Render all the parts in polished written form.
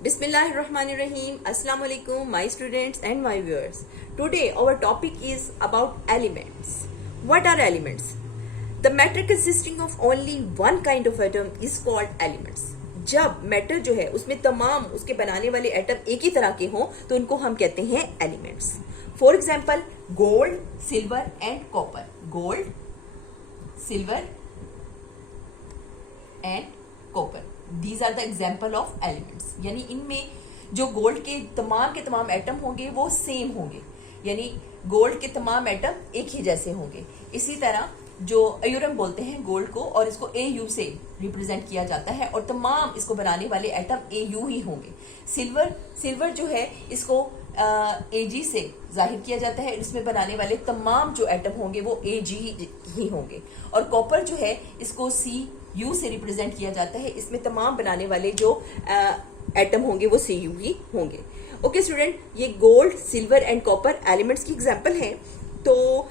Bismillahirrahmanirrahim. Assalamu alaikum, my students and my viewers. Today our topic is about elements. What are elements? The matter consisting of only one kind of atom is called elements. जब matter जो है उसमें तमाम उसके बनाने वाले atom एक ही तरह के हों तो उनको हम कहते हैं elements. For example gold, silver and copper. Gold, silver and copper, these are the example of elements. यानी इनमें जो गोल्ड के तमाम एटम होंगे वो सेम होंगे, यानी गोल्ड के तमाम एटम एक ही जैसे होंगे. इसी तरह जो अयूरम बोलते हैं गोल्ड को, और इसको AU से रिप्रेजेंट किया जाता है और तमाम इसको बनाने वाले एटम AU ही होंगे. सिल्वर जो है इसको AG से जाहिर किया जाता है, इसमें बनाने वाले तमाम जो एटम होंगे वो AG ही होंगे. और कॉपर जो है इसको CU से रिप्रेजेंट किया जाता है, इसमें तमाम बनाने वाले जो एटम होंगे वो CU ही होंगे. ओके स्टूडेंट, ये gold, silver and copper elements की एग्जांपल हैं. तो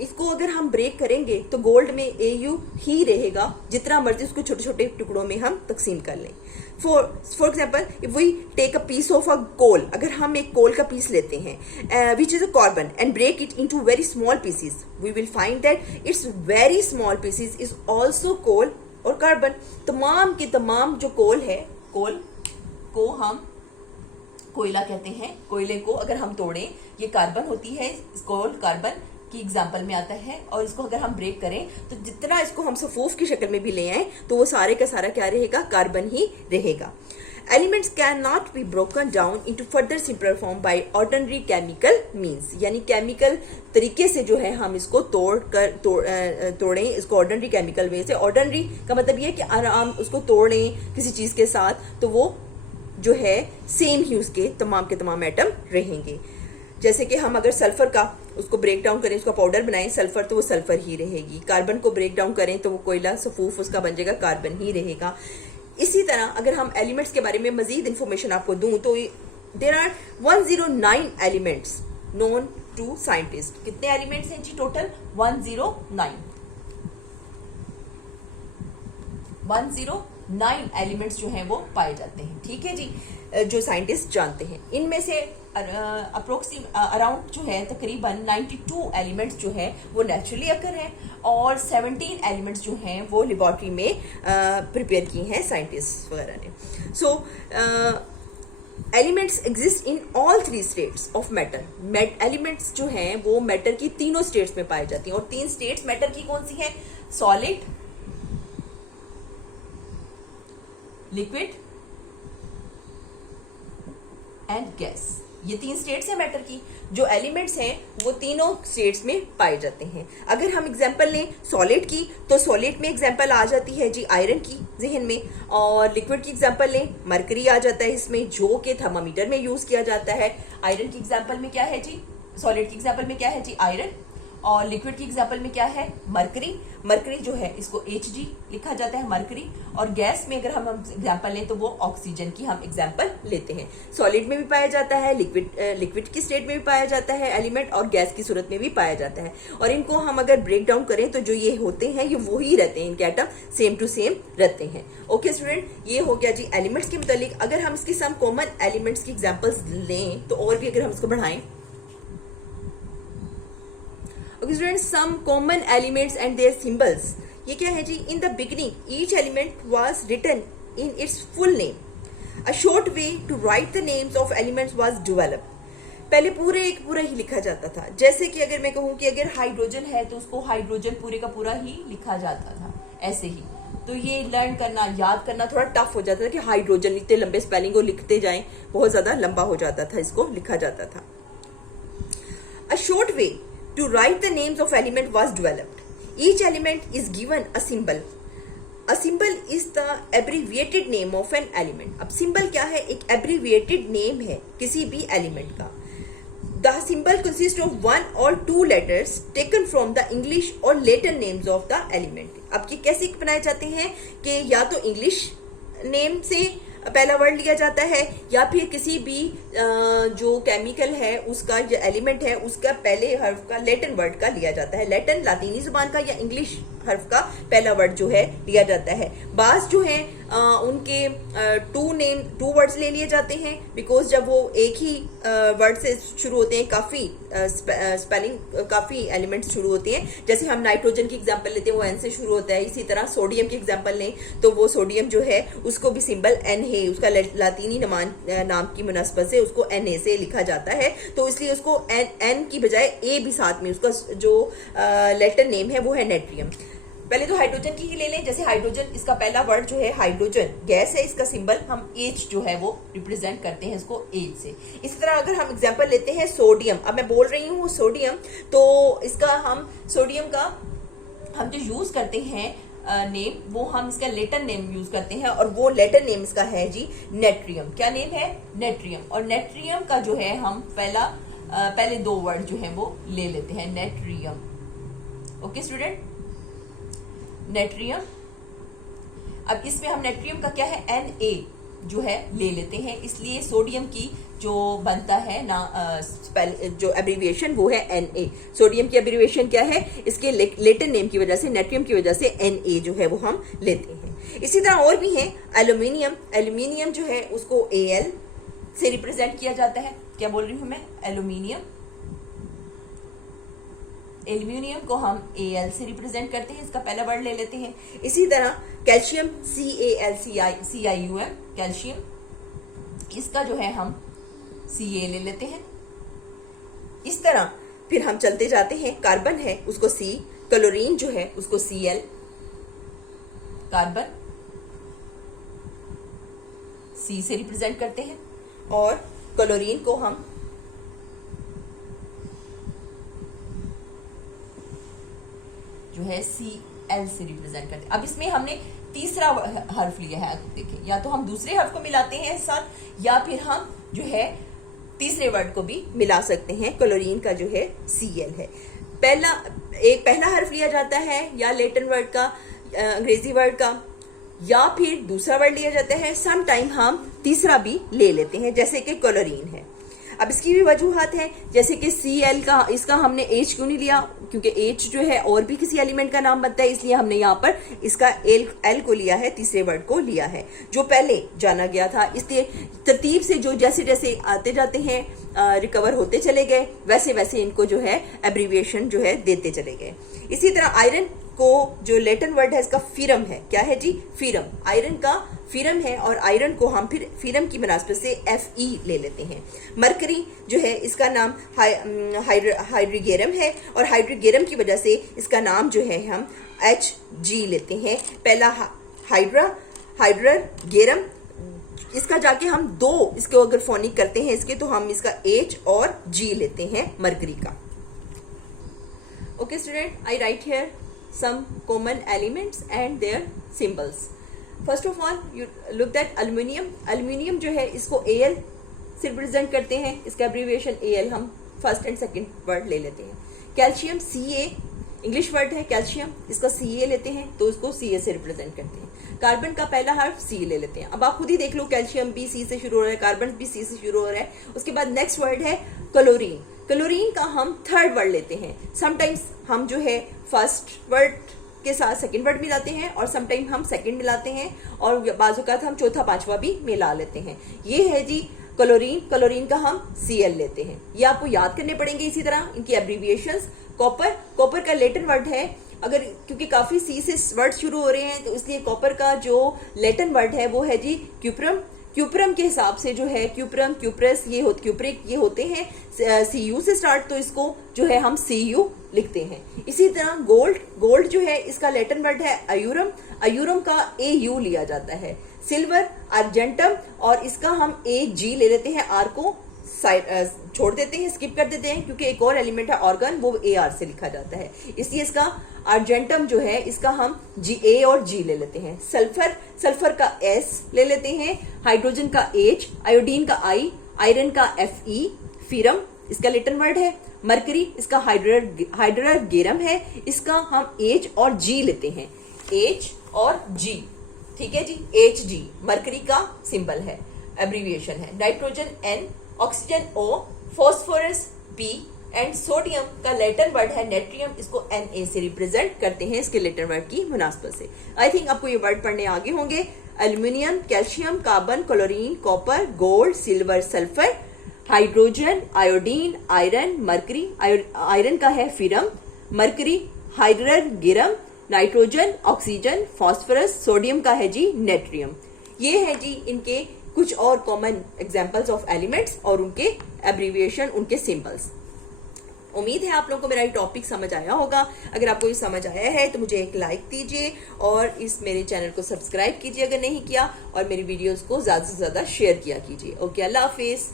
इसको अगर हम ब्रेक करेंगे तो गोल्ड में AU ही रहेगा, जितना मर्जी उसको छोटे छोटे टुकड़ों में हम तकसीम कर लें. For example if we take a piece of a coal, अगर हम एक कोल का पीस लेते हैं which is a carbon and break it into very small pieces, we will find that its very small pieces is also coal और carbon. तमाम के तमाम जो कोल है, कोल को हम कोयला कहते हैं. कोयले को अगर हम तोड़ें, ये कार्बन होती है, कोल कार्बन की एग्जाम्पल में आता है, और इसको अगर हम ब्रेक करें तो जितना इसको हम सफूफ की शक्ल में भी ले आए तो वो सारे का सारा क्या रहेगा, कार्बन ही रहेगा. Elements can not be broken down into further simpler form by ordinary chemical means, यानी केमिकल तरीके से जो है हम इसको तोड़ें इसको ऑर्डिनरी केमिकल वे से. ऑर्डिनरी का मतलब ये है कि आराम उसको तोड़ें किसी चीज के साथ तो वो जो है सेम ही उसके तमाम के तमाम एटम रहेंगे. जैसे कि हम अगर सल्फर का उसको ब्रेक डाउन करें, उसका पाउडर बनाएं सल्फर, तो वो सल्फर ही रहेगी. कार्बन को ब्रेक डाउन करें तो वो कोयला सफूफ उसका बन जाएगा, कार्बन ही रहेगा. इसी तरह अगर हम एलिमेंट्स के बारे में मजीद इंफॉर्मेशन आपको दूं तो there are 109 elements known to scientist. कितने एलिमेंट्स हैं जी टोटल? 109 एलिमेंट्स जो हैं वो पाए जाते हैं. ठीक है जी, जो साइंटिस्ट जानते हैं. इनमें से अराउंड जो है तकरीबन 92 एलिमेंट्स जो है वो नेचुरली अकर हैं और 17 एलिमेंट्स जो हैं वो लेबॉर्ट्री में प्रिपेयर की हैं साइंटिस्ट वगैरह ने. So elements exist in all 3 states of matter. Elements जो हैं वो मैटर की तीनों स्टेट्स में पाई जाती हैं, और 3 स्टेट्स मैटर की कौन सी हैं? Solid, liquid and gas. ये 3 स्टेट्स हैं मैटर की. जो एलिमेंट्स हैं वो तीनों स्टेट्स में पाए जाते हैं. अगर हम एग्जांपल लें सॉलिड की तो सॉलिड में एग्जांपल आ जाती है जी आयरन की जहन में, और लिक्विड की एग्जांपल लें मरकरी आ जाता है इसमें, जो कि थर्मामीटर में यूज किया जाता है. आयरन की एग्जांपल में क्या है जी? सॉलिड की एग्जांपल में क्या है जी? आयरन. और लिक्विड की एग्जांपल में क्या है? मरकरी. मरकरी जो है इसको Hg लिखा जाता है, मरकरी. और गैस में अगर हम एग्जांपल लें तो वो ऑक्सीजन की हम एग्जांपल लेते हैं. सॉलिड में भी पाया जाता है, लिक्विड की स्टेट में भी पाया जाता है एलिमेंट, और गैस की सूरत में भी पाया जाता है. और इनको हम अगर ब्रेक डाउन करें तो जो ये होते हैं ये वही रहते हैं, इनके एटम सेम टू सेम रहते हैं. ओके स्टूडेंट, ये हो गया जी एलिमेंट्स के मुतालिक. अगर हम इसकी सम कॉमन एलिमेंट्स की एग्जाम्पल्स लें तो और भी अगर हम इसको बढ़ाएं. Okay, students, some common elements and their symbols. ये क्या है जी? In the beginning, each element was written in its full name. A short way to write the names of elements was developed. पहले पूरा ही लिखा जाता था. जैसे कि अगर मैं कहूँ कि अगर हाइड्रोजन है तो उसको हाइड्रोजन पूरे का पूरा ही लिखा जाता था, ऐसे ही. तो ये लर्न करना, याद करना थोड़ा टफ हो जाता था कि हाइड्रोजन इतने लंबे स्पेलिंग को लिखते जाएं, बहुत ज्यादा लंबा हो जाता था, इसको लिखा जाता था. A short way to write the names of element was developed. Each element is given a symbol. A symbol is the abbreviated name of an element. अब symbol क्या है? एक abbreviated name है किसी भी element का. The symbol consists of 1 or 2 letters taken from the English or Latin names of the element. अब ये कैसे बनाए जाते हैं कि या तो इंग्लिश नेम से पहला वर्ड लिया जाता है, या फिर किसी भी जो केमिकल है उसका जो एलिमेंट है उसका पहले हर्फ का लैटिन वर्ड का लिया जाता है, लैटिन लातीनी जुबान का या इंग्लिश हर्फ का पहला वर्ड जो है लिया जाता है. बाज जो है उनके टू वर्ड्स ले लिए जाते हैं, बिकॉज जब वो एक ही वर्ड से शुरू होते हैं, काफी स्पेलिंग काफी एलिमेंट्स शुरू होते हैं। जैसे हम नाइट्रोजन की एग्जांपल लेते हैं, वो एन से शुरू होता है। इसी तरह सोडियम की एग्जांपल लें तो वो सोडियम जो है उसको भी सिंबल एन है, उसका लातीनी नाम की मुनासबत से उसको एन ए से लिखा जाता है, तो इसलिए उसको एन की बजाय ए भी साथ में उसका जो लेटर नेम है वो है नेट्रियम। पहले तो हाइड्रोजन की ही ले लें। जैसे हाइड्रोजन, इसका पहला वर्ड जो है हाइड्रोजन गैस है, इसका सिंबल हम एच जो है वो रिप्रेजेंट करते हैं इसको एच से। इसी तरह अगर हम एग्जांपल लेते हैं सोडियम, अब मैं बोल रही हूँ सोडियम, तो इसका हम सोडियम का हम जो यूज करते हैं नेम, वो हम इसका लेटर नेम यूज करते हैं, और वो लेटर नेम इसका है जी नेट्रियम। क्या नेम है? नेट्रियम। और नेट्रियम का जो है हम पहले दो वर्ड जो है वो ले लेते हैं, नेट्रियम। Okay student, natrium. अब इसमें हम नेट्रियम का क्या है, Na जो है ले लेते हैं, इसलिए सोडियम की जो बनता है ना जो एब्रीविएशन वो है Na। सोडियम की एब्रीविएशन क्या है? इसके लेटर नेम की वजह से, नेट्रियम की वजह से Na जो है वो हम लेते हैं। इसी तरह और भी है एल्यूमिनियम। एल्यूमिनियम जो है उसको Al से रिप्रेजेंट किया जाता है। क्या बोल रही हूं मैं? एल्यूमिनियम। एल्यूमिनियम को हम Al से रिप्रेजेंट करते हैं, इसका पहला वर्ड ले लेते हैं। इसी तरह कैल्शियम, CaLCium, कैल्शियम, इसका जो है हम Ca ले लेते हैं। इस तरह फिर हम चलते जाते हैं। कार्बन है उसको C, क्लोरीन जो है उसको Cl, कार्बन C से रिप्रेजेंट करते हैं, और क्लोरीन को हम जो है Cl से रिप्रेजेंट करते हैं। अब इसमें हमने तीसरा हर्फ लिया है, देखिए, या तो हम दूसरे हर्फ को मिलाते हैं साथ, या फिर हम जो है तीसरे वर्ड को भी मिला सकते हैं। क्लोरीन का जो है Cl है। पहला हर्फ लिया जाता है या लैटिन वर्ड का, अंग्रेजी वर्ड का, या फिर दूसरा वर्ड लिया जाता है। सम टाइम हम तीसरा भी ले लेते हैं, जैसे कि क्लोरीन है। अब इसकी भी वजूहत है, जैसे कि Cl का, इसका हमने H क्यों नहीं लिया? क्योंकि H जो है और भी किसी एलिमेंट का नाम बनता है, इसलिए हमने यहाँ पर इसका L को लिया है, तीसरे वर्ड को लिया है जो पहले जाना गया था। इसलिए तरतीब से जो जैसे जैसे आते जाते हैं रिकवर होते चले गए, वैसे वैसे इनको जो है एब्रीविएशन जो है देते चले गए। इसी तरह आयरन को जो लैटिन वर्ड है इसका फीरम है। क्या है जी? फीरम। आयरन का फीरम है, और आयरन को हम फिर फीरम की मुनासबत से Fe ले लेते हैं। मरकरी जो है इसका नाम हाइड्रोगेरम है, और हाइड्रोगेरम की वजह से इसका नाम जो है हम Hg लेते हैं। पहला हाइड्रोगेरम, इसका जाके हम दो इसको अगर फोनिक करते हैं इसके, तो हम इसका H और G लेते हैं मरकरी का। Okay student, I right here some common elements and their symbols. First of all, you look at aluminium. Aluminium जो है इसको Al से रिप्रेजेंट करते हैं, इसका एब्रीविएशन Al हम फर्स्ट एंड सेकंड वर्ड ले लेते हैं। कैल्शियम Ca, इंग्लिश वर्ड है कैल्शियम, इसका Ca लेते हैं तो इसको Ca से रिप्रेजेंट करते हैं। कार्बन का पहला हर्फ C ले लेते हैं। अब आप खुद ही देख लो, कैल्शियम भी C से शुरू हो रहा है, कार्बन भी C से शुरू हो रहा है। उसके बाद नेक्स्ट वर्ड है क्लोरीन। क्लोरीन का हम थर्ड वर्ड लेते हैं। समटाइम्स हम जो है फर्स्ट वर्ड के साथ सेकंड वर्ड मिलाते हैं, और समटाइम हम सेकंड मिलाते हैं, और बाज़-औक़ात हम चौथा पांचवा भी मिला लेते हैं। ये है जी क्लोरीन। क्लोरीन का हम Cl लेते हैं। ये आपको याद करने पड़ेंगे। इसी तरह इनकी एब्रीविएशंस। कॉपर का लैटिन वर्ड है, अगर क्योंकि काफी C से वर्ड शुरू हो रहे हैं, तो इसलिए कॉपर का जो लैटिन वर्ड है वो है जी क्यूप्रम। क्यूप्रम के हिसाब से जो है क्यूप्रम, क्यूप्रस, क्यूप्रिक, ये होते हैं Cu से स्टार्ट, तो इसको जो है हम Cu लिखते हैं। इसी तरह गोल्ड जो है इसका लैटिन वर्ड है अयूरम। अयूरम का Au लिया जाता है। सिल्वर अर्जेंटम, और इसका हम Ag ले लेते हैं। आर को साइड छोड़ देते हैं, स्किप कर देते हैं, क्योंकि एक और एलिमेंट है ऑर्गन, वो Ar से लिखा जाता है, इसलिए इसका अर्जेंटम जो है इसका हम A और G ले लेते हैं। सल्फर का S ले लेते हैं। हाइड्रोजन का H, आयोडीन का I, आयरन का Fe, फीरम इसका लैटिन वर्ड है। मरकरी इसका हाइड्रोगेरम है, इसका हम H और G लेते हैं। H और G, ठीक है जी, Hg मरकरी का सिंबल है, एब्रीविएशन है। Nitrogen N, oxygen O, phosphorus P, and sodium का लैटिन वर्ड है नेट्रियम, इसको Na से रिप्रेजेंट करते हैं इसके लैटिन वर्ड की मुनासबत से। आई थिंक आपको ये वर्ड पढ़ने आगे होंगे। Aluminium, calcium, carbon, chlorine, copper, gold, silver, sulphur, hydrogen, iodine, iron, mercury, iron का है फिरम, मरकरी, हाइड्रोजन, गिरम, नाइट्रोजन, ऑक्सीजन, फास्फोरस, सोडियम का है जी नेट्रियम। ये है जी इनके कुछ और कॉमन एग्जांपल्स ऑफ एलिमेंट्स और उनके एब्रीविएशन, उनके सिंबल्स। उम्मीद है आप लोगों को मेरा ये टॉपिक समझ आया होगा। अगर आपको ये समझ आया है तो मुझे एक लाइक दीजिए और इस मेरे चैनल को सब्सक्राइब कीजिए अगर नहीं किया, और मेरी वीडियोस को ज्यादा से ज्यादा शेयर किया कीजिए। ओके, अल्लाह हाफिज।